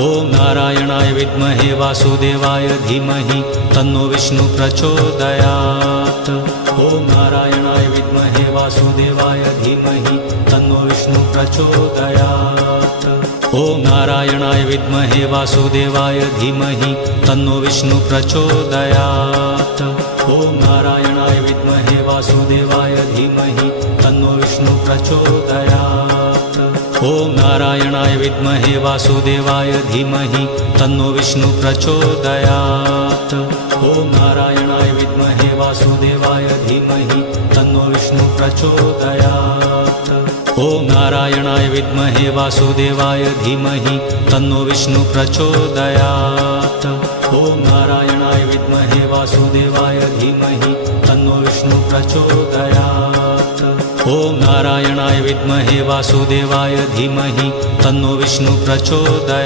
ॐ नारायणाय विद्महे वासुदेवाय धीमहि तन्नो विष्णु प्रचोदयात्। ॐ नारायणाय विद्महे वासुदेवाय धीमहि तन्नो विष्णु प्रचोदयात्। ॐ नारायणाय विद्महे वासुदेवाय धीमहि तन्नो विष्णु प्रचोदयात्। ॐ नारायणाय विद्महे वासुदेवाय धीमहि तन्नो विष्णु प्रचोदयात्। ॐ नारायणाय विद्महे वासुदेवाय धीमहि तन्नो विष्णु प्रचोदयात्। ॐ नारायणाय विद्महे वासुदेवाय धीमहि तन्नो विष्णु प्रचोदयात्। ॐ नारायणाय विद्महे वासुदेवाय धीमहि तन्नो विष्णु प्रचोदयात्। ॐ नारायणाय विद्महे वासुदेवाय धीमहि तन्नो विष्णु प्रचोदयात्। ॐ नारायणाय विद्महे वासुदेवाय धीमहि तन्नो विष्णु प्रचोदयात्।